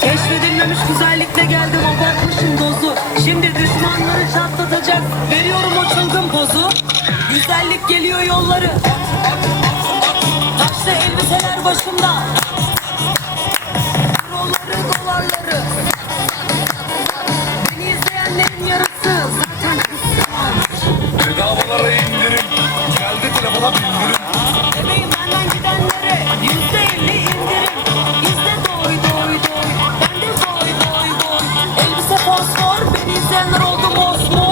Keşfedilmemiş güzellikle geldim abartmışım dozu. Şimdi düşmanları çatlatacak. Veriyorum o çılgın bozu Güzellik geliyor yolları. Taşlı elbiseler başımda. Euroları dolarları. Beni izleyenlerin yarısı zaten Bedavalara indirim. Geldi telefona bildirim diyenler the most small.